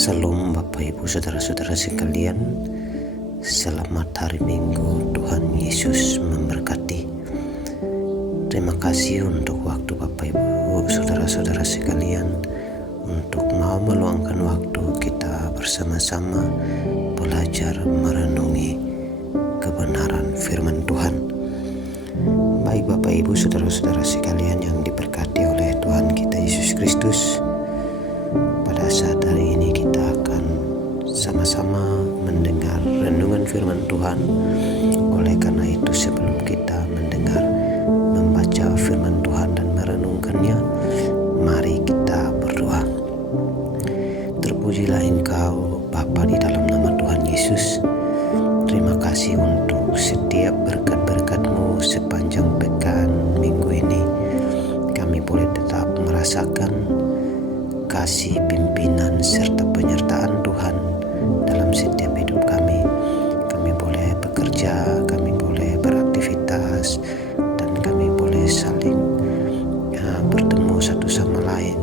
Salam Bapak Ibu Saudara-saudara sekalian. Selamat hari Minggu, Tuhan Yesus memberkati. Terima kasih untuk waktu Bapak Ibu Saudara-saudara sekalian untuk mau meluangkan waktu kita bersama-sama belajar merenungi kebenaran firman Tuhan. Baik Bapak Ibu Saudara-saudara sekalian yang diberkati oleh Tuhan kita Yesus Kristus, pada saat hari ini kita akan sama-sama mendengar renungan firman Tuhan. Oleh karena itu, sebelum kita membaca firman Tuhan dan merenungkannya, mari kita berdoa. Terpujilah Engkau Bapa di dalam nama Tuhan Yesus. Terima kasih untuk setiap berkat-berkat-Mu sepanjang pekan minggu ini. Kami boleh tetap merasakan kasih, pimpinan, serta penyertaan Tuhan dalam setiap hidup kami. Kami boleh bekerja, kami boleh beraktivitas, dan kami boleh saling bertemu satu sama lain.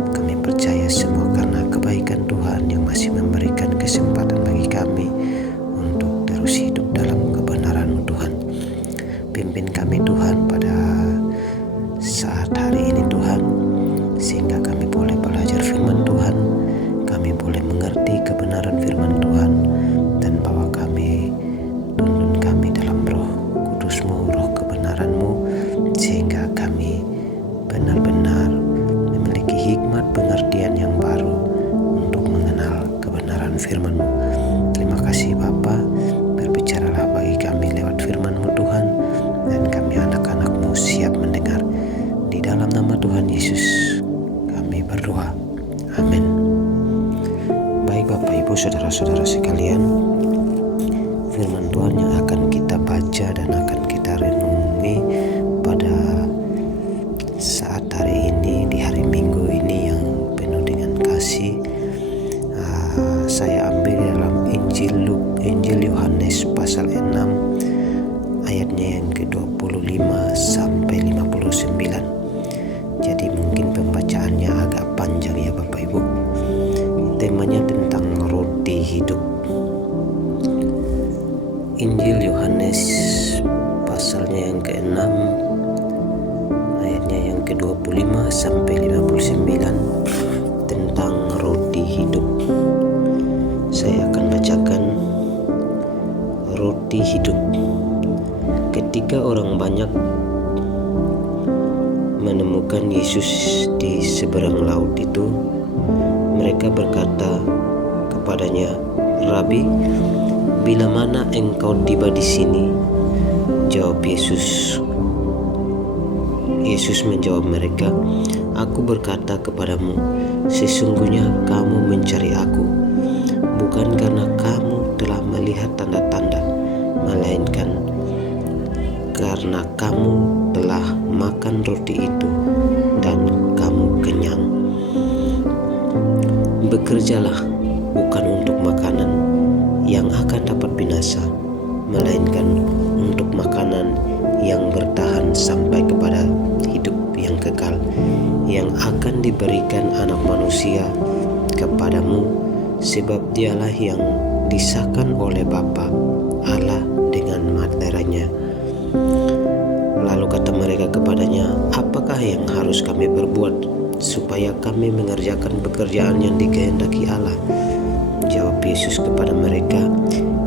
Kami percaya semua karena kebaikan Tuhan yang masih memberikan kesempatan bagi kami untuk terus hidup dalam kebenaran-Mu Tuhan. Pimpin kami Tuhan pada saat hari ini Tuhan, sehingga kami boleh belajar firman Tuhan, kami boleh mengerti kebenaran firman Tuhan, dan bawa kami, tuntun kami dalam roh kudus-Mu, roh kebenaran-Mu, sehingga kami benar-benar memiliki hikmat pengertian yang baru untuk mengenal kebenaran firman-Mu. Terima kasih Bapa, berbicaralah bagi kami lewat firman-Mu Tuhan, dan kami anak-anak-Mu siap mendengar. Di dalam nama Tuhan Yesus kami berdoa, amin. Baik Bapak Ibu Saudara-saudara sekalian, firman Tuhan yang akan kita baca dan akan kita renungi pada saat hari ini, di hari Minggu ini yang penuh dengan kasih, saya ambil dalam Injil Yohanes pasal 6 ayatnya yang ke-25 sampai 59. Jadi mungkin pembacaannya agak panjang ya Bapak Ibu. Temanya tentang roti hidup. Injil Yohanes pasalnya yang ke-6 ayatnya yang ke-25 sampai 59 tentang roti hidup. Saya akan bacakan. Roti hidup. Ketika orang banyak menemukan Yesus di seberang laut itu, mereka berkata kepadanya, "Rabi, bila mana engkau tiba di sini?" Jawab Yesus. Yesus menjawab mereka, "Aku berkata kepadamu, sesungguhnya kamu mencari Aku, bukan karena kamu telah melihat tanda-tanda, melainkan karena kamu telah makan roti itu dan kamu kenyang. Bekerjalah bukan untuk makanan yang akan dapat binasa, melainkan untuk makanan yang bertahan sampai kepada hidup yang kekal, yang akan diberikan Anak Manusia kepadamu, sebab Dialah yang disahkan oleh Bapa Allah dengan materai-Nya." Lalu kata mereka kepadanya, "Apakah yang harus kami perbuat supaya kami mengerjakan pekerjaan yang dikehendaki Allah?" Jawab Yesus kepada mereka,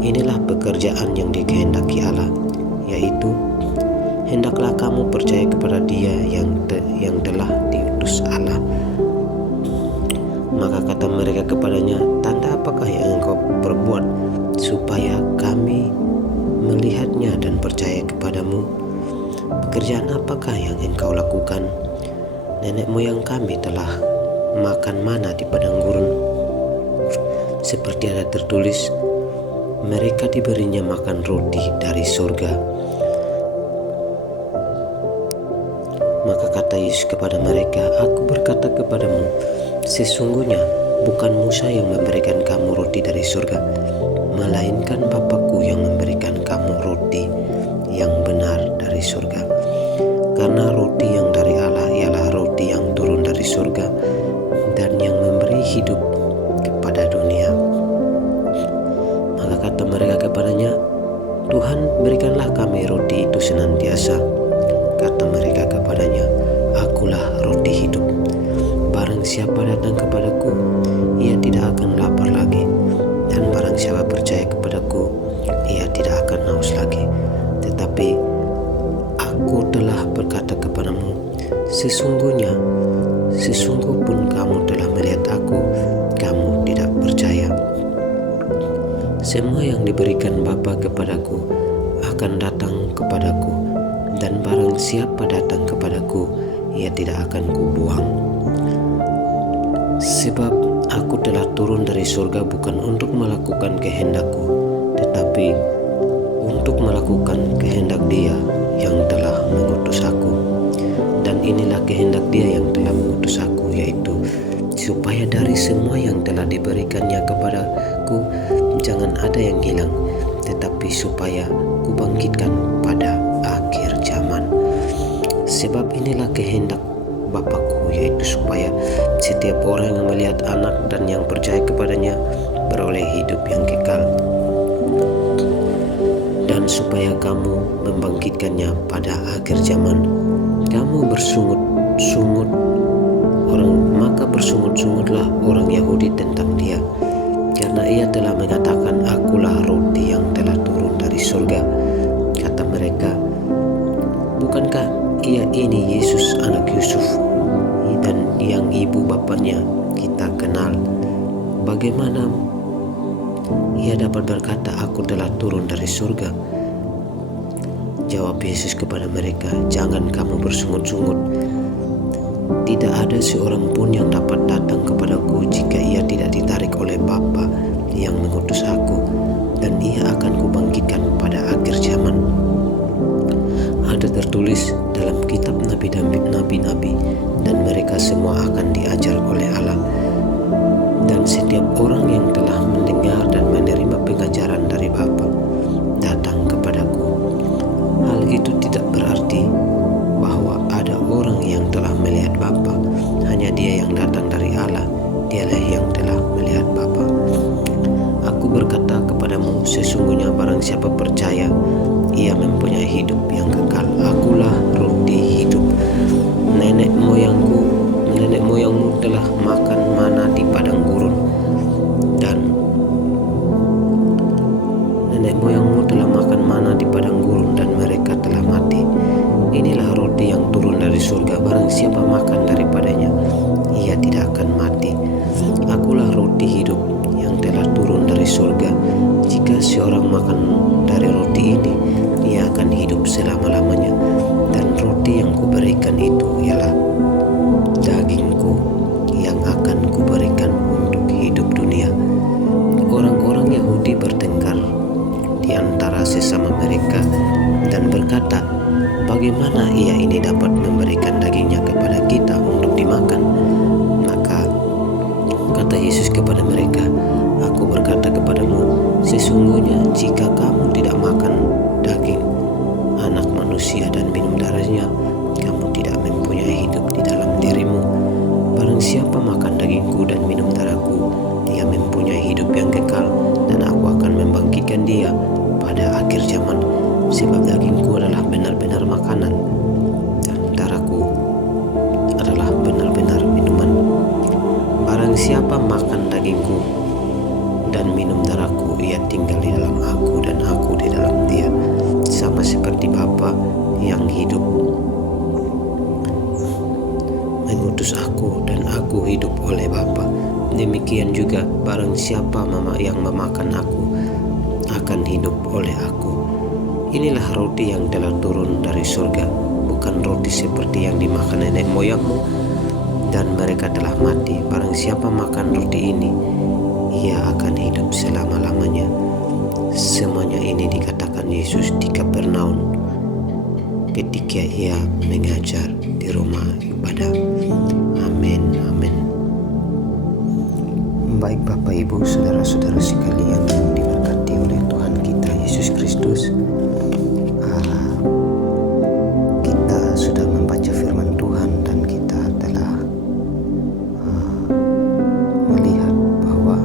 "Inilah pekerjaan yang dikehendaki Allah, yaitu hendaklah kamu percaya kepada Dia yang telah diutus Allah." Maka kata mereka kepadanya, "Tanda apakah yang engkau perbuat supaya kami melihatnya dan percaya kepadamu? Pekerjaan apakah yang engkau lakukan? Nenek moyang kami telah makan mana di padang gurun. Seperti ada tertulis, mereka diberinya makan roti dari surga." Maka kata Yesus kepada mereka, "Aku berkata kepadamu, sesungguhnya bukan Musa yang memberikan kamu roti dari surga, melainkan Bapa-Ku yang memberikan kamu roti yang benar dari surga. Karena roti yang dari Allah ialah roti yang turun dari surga dan yang memberi hidup kepada siapa datang kepadaku, ia tidak akan lapar lagi. Dan barang siapa percaya kepadaku, ia tidak akan haus lagi. Tetapi aku telah berkata kepadamu, sesungguh pun kamu telah melihat aku, kamu tidak percaya. Semua yang diberikan Bapa kepadaku akan datang kepadaku, dan barang siapa datang kepadaku, ia tidak akan kubuang. Sebab aku telah turun dari surga bukan untuk melakukan kehendakku, tetapi untuk melakukan kehendak Dia yang telah mengutus aku. Dan inilah kehendak Dia yang telah mengutus aku, yaitu supaya dari semua yang telah diberikannya kepadaku jangan ada yang hilang, tetapi supaya kubangkitkan pada akhir zaman. Sebab inilah kehendak Bapakku, yaitu supaya setiap orang yang melihat Anak dan yang percaya kepadanya beroleh hidup yang kekal, dan supaya kamu membangkitkannya pada akhir zaman. Kamu bersungut-sungut maka bersungut-sungutlah orang Yahudi tentang Dia, karena Ia telah mengatakan, Akulah roti yang telah turun dari surga. Kata mereka, bukankah Ia ini Yesus anak Yusuf, dan yang ibu bapaknya kita kenal? Bagaimana Ia dapat berkata, Aku telah turun dari surga? Jawab Yesus kepada mereka, Jangan kamu bersungut-sungut. Tidak ada seorang pun yang dapat datang kepadaku jika ia tidak ditarik oleh Bapa yang mengutus aku, dan ia akan kubangkitkan pada akhir zaman. Ada tertulis dalam kitab nabi-nabi, dan mereka semua akan diajar oleh Allah. Dan setiap orang yang telah mendengar dan menerima pengajaran dari Bapa datang kepadaku. Hal itu tidak berarti bahwa ada orang yang telah melihat Bapa, hanya Dia yang datang dari Allah, Dialah yang telah melihat Bapa. Aku berkata kepadamu, sesungguhnya barang siapa percaya, ia mempunyai hidup yang kekal. Akulah roti hidup. Nenek moyangmu telah makan mana di padang gurun, dan mereka telah mati. Inilah roti yang turun dari surga. Barang siapa makan daripadanya, ia tidak akan mati. Akulah roti hidup yang telah turun dari surga. Jika seorang makan dari roti ini, ia akan hidup selama-lamanya. Dan roti yang kuberikan itu ialah dagingku yang akan kuberikan untuk hidup dunia. Orang-orang Yahudi bertengkar di antara sesama mereka dan berkata, Bagaimana ia ini dapat memberikan dagingnya kepada kita untuk dimakan? Maka kata Yesus kepada mereka, Aku berkata kepadamu, sesungguhnya jika kamu tidak makan daging Anak Manusia dan minum darahnya, kamu tidak mempunyai hidup di dalam dirimu. Barang siapa makan dagingku dan minum darahku, dia mempunyai hidup yang kekal, dan aku akan membangkitkan dia pada akhir zaman. Sebab dagingku adalah benar-benar makanan, dan darahku adalah benar-benar minuman. Barang siapa makan dagingku dan minum darahku, ia tinggal di dalam aku dan aku di dalam dia, sama seperti Bapa yang hidup mengutus aku dan aku hidup oleh Bapa. Demikian juga barang siapa yang memakan aku akan hidup oleh aku. Inilah roti yang telah turun dari surga, bukan roti seperti yang dimakan nenek moyangmu, dan mereka telah mati. Barang siapa makan roti ini, ia akan hidup selama-lamanya. Semuanya ini dikatakan Yesus di Kapernaum ketika ia mengajar di rumah ibadah. Amin, amin. Baik Bapak Ibu, saudara-saudara sekalian yang diberkati oleh Tuhan kita Yesus Kristus, kita sudah membaca firman Tuhan dan kita telah melihat bahwa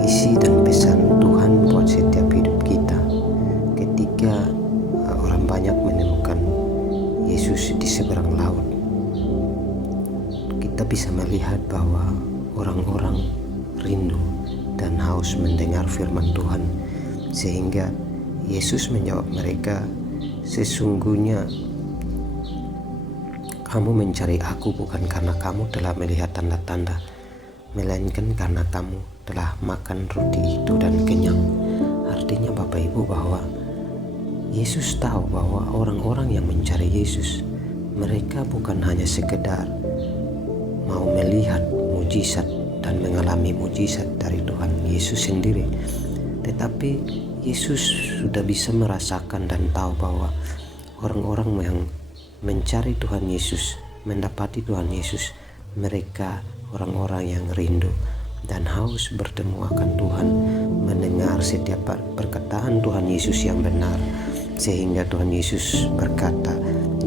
isi dan pesan Tuhan buat setiap hidup kita. Ketika orang banyak menemukan Yesus di seberang laut, kita bisa bisa melihat bahwa orang-orang rindu dan haus mendengar firman Tuhan, sehingga Yesus menjawab mereka, "Sesungguhnya kamu mencari aku bukan karena kamu telah melihat tanda-tanda, melainkan karena kamu telah makan roti itu dan kenyang." Artinya Bapak Ibu bahwa Yesus tahu bahwa orang-orang yang mencari Yesus, mereka bukan hanya sekedar mau melihat mujizat dan mengalami mujizat dari Tuhan Yesus sendiri, tetapi Yesus sudah bisa merasakan dan tahu bahwa orang-orang yang mencari Tuhan Yesus, mendapati Tuhan Yesus, mereka orang-orang yang rindu dan haus bertemu akan Tuhan, mendengar setiap perkataan Tuhan Yesus yang benar. Sehingga Tuhan Yesus berkata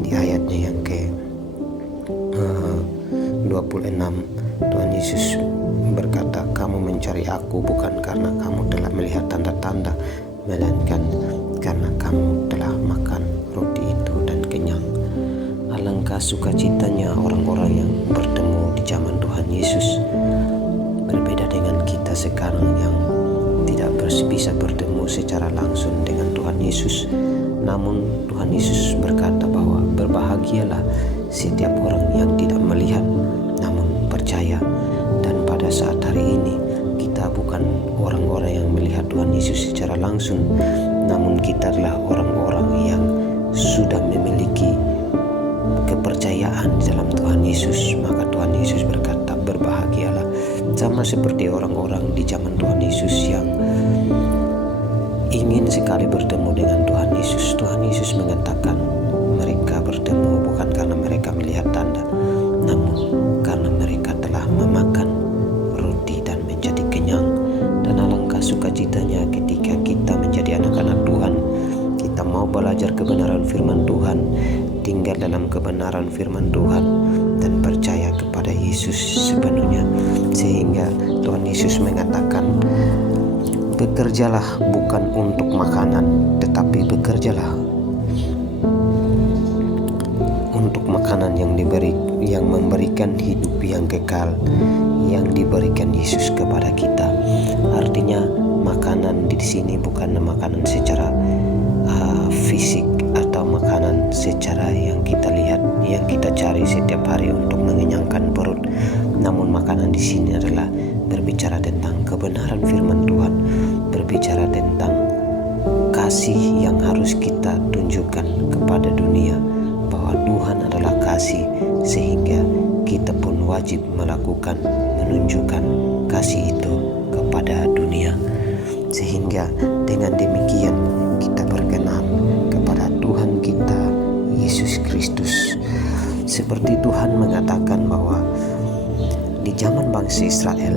di ayatnya yang ke 26, Tuhan Yesus berkata, "Kamu mencari aku bukan karena kamu telah melihat tanda-tanda, melainkan karena kamu telah makan roti itu dan kenyang." Alangkah sukacitanya orang-orang yang bertemu di zaman Tuhan Yesus. Berbeda dengan kita sekarang yang tidak bisa bertemu secara langsung dengan Tuhan Yesus. Namun Tuhan Yesus berkata bahwa berbahagialah setiap orang yang tidak melihat namun percaya. Dan pada saat hari ini kita bukan orang-orang yang melihat Tuhan Yesus secara langsung, namun kita adalah orang-orang yang sudah memiliki kepercayaan di dalam Tuhan Yesus. Maka Tuhan Yesus berkata, berbahagialah. Sama seperti orang-orang di zaman Tuhan Yesus yang ingin sekali bertemu dengan Tuhan Yesus. Tuhan Yesus mengatakan mereka bertemu bukan karena mereka melihat tanda, namun karena mereka telah memakan roti dan menjadi kenyang. Dan alangkah sukacitanya ketika kita menjadi anak-anak Tuhan, kita mau belajar kebenaran firman Tuhan, tinggal dalam kebenaran firman Tuhan, dan percaya kepada Yesus sepenuhnya. Sehingga Tuhan Yesus mengatakan, bekerjalah bukan untuk makanan, tetapi bekerjalah untuk makanan yang memberikan hidup yang kekal, yang diberikan Yesus kepada kita. Artinya makanan di sini bukan makanan secara fisik atau makanan secara yang kita lihat, yang kita cari setiap hari untuk mengenyangkan perut. Namun makanan di sini adalah berbicara tentang kebenaran firman Tuhan, berbicara tentang kasih yang harus kita tunjukkan kepada dunia, bahwa Tuhan adalah kasih, sehingga kita pun wajib menunjukkan kasih itu kepada dunia. Sehingga dengan demikian kita berkenan kepada Tuhan kita Yesus Kristus. Seperti Tuhan mengatakan bahwa di zaman bangsa Israel,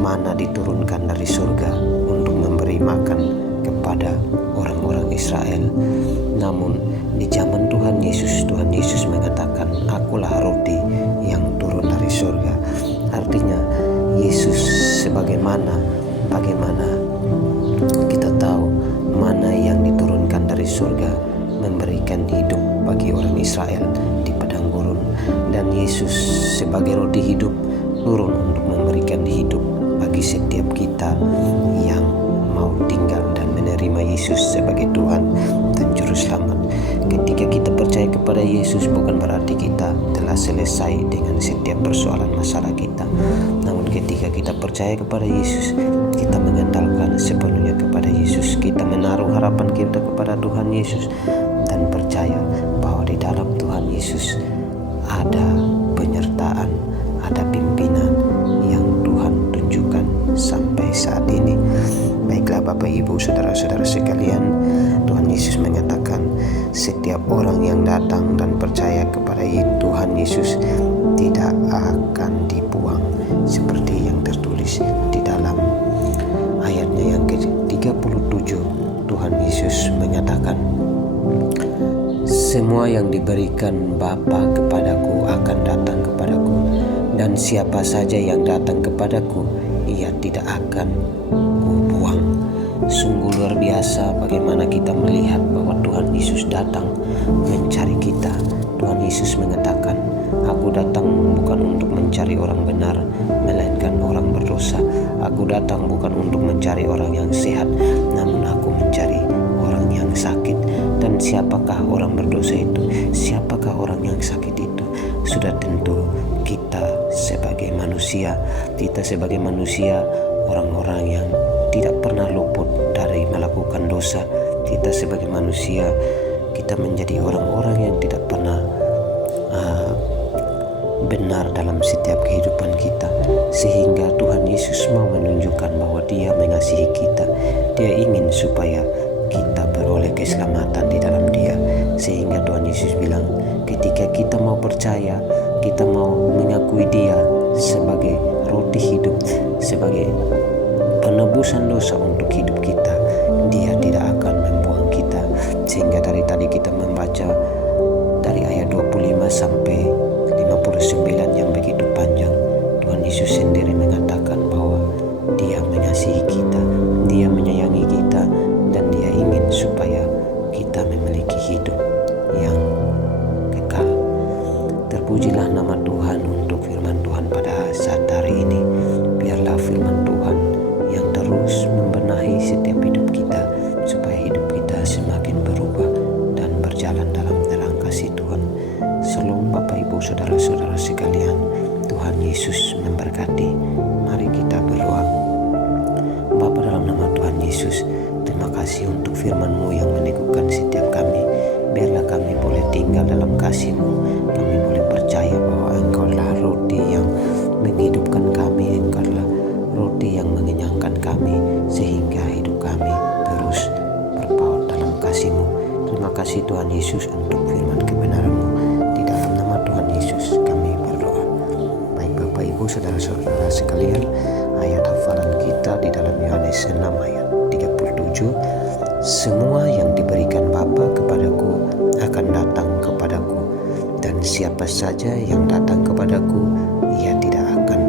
mana diturunkan dari surga untuk memberi makan kepada orang-orang Israel. Namun di zaman Tuhan Yesus mengatakan, "Akulah roti yang turun dari surga." Artinya Yesus bagaimana kita tahu mana yang diturunkan dari surga memberikan hidup bagi orang Israel di padang gurun, dan Yesus sebagai roti hidup turun untuk memberikan hidup bagi setiap kita yang mau tinggal dan menerima Yesus sebagai Tuhan dan Juru Selamat. Ketika kita percaya kepada Yesus, bukan berarti kita telah selesai dengan setiap persoalan masalah kita. Namun ketika kita percaya kepada Yesus, kita mengandalkan sepenuhnya kepada Yesus. Kita menaruh harapan kita kepada Tuhan Yesus dan percaya bahwa di dalam Tuhan Yesus ada penyertaan, ada pimpinan yang Tuhan tunjukkan sampai saat ini. Baiklah Bapak Ibu saudara-saudara sekalian, Tuhan Yesus mengatakan setiap orang yang datang dan percaya kepada Tuhan Yesus tidak akan dibuang, seperti yang tertulis di dalam ayatnya yang ke-37. Tuhan Yesus menyatakan, "Semua yang diberikan Bapa kepadaku akan datang kepadaku, dan siapa saja yang datang kepadaku, ia tidak akan kubuang." Sungguh luar biasa bagaimana kita melihat bahwa Tuhan Yesus datang mencari kita. Tuhan Yesus mengatakan, Aku datang bukan untuk mencari orang benar, melainkan orang berdosa. Aku datang bukan untuk mencari orang yang sehat, namun aku mencari orang yang sakit. Dan siapakah orang berdosa itu? Siapakah orang yang sakit itu? Sudah tentu kita sebagai manusia. Kita sebagai manusia, orang-orang yang tidak pernah luput dari melakukan dosa. Kita sebagai manusia, kita menjadi orang-orang yang tidak pernah benar dalam setiap kehidupan kita, sehingga Tuhan Yesus mau menunjukkan bahwa Dia mengasihi kita. Dia ingin supaya kita beroleh keselamatan di dalam Dia, sehingga Tuhan Yesus bilang, ketika kita mau percaya, kita mau mengakui Dia sebagai roti hidup, sebagai penebusan dosa untuk hidup kita, Dia tidak akan membuang kita. Sehingga dari tadi kita membaca dari ayat 25 sampai 59 yang begitu panjang, Tuhan Yesus sendiri mengatakan bahwa Dia mengasihi kita, Dia menyayangi kita, dan Dia ingin supaya kita memiliki hidup yang kekal. Terpujilah nama Tuhan untuk firman Tuhan pada saat hari ini. Biarlah firman Tuhan yang terus membenahi setiap hidup kita, supaya hidup kita semakin berubah dan berjalan dalam terang kasih Tuhan. Shalom Bapak Ibu Saudara-saudara sekalian, Tuhan Yesus memberkati. Mari kita berdoa. Bapa, dalam nama Tuhan Yesus, terima kasih untuk firman-Mu yang meneguhkan setiap kami. Biarlah kami boleh tinggal dalam kasih-Mu. Kami boleh percaya bahwa Engkau-lah roti yang menghidupkan kami, Engkau-lah roti yang mengenyangkan kami, sehingga hidup kami terus berpaut dalam kasih-Mu. Terima kasih Tuhan Yesus untuk firman kebenaran-Mu. Di dalam nama Tuhan Yesus kami berdoa. Baik Bapak Ibu Saudara-saudara sekalian, ayat hafalan kita di dalam Yohanes 6 ayat 37. Semua yang diberikan Bapa kepadaku akan datang kepadaku, dan siapa saja yang datang kepadaku, ia tidak akan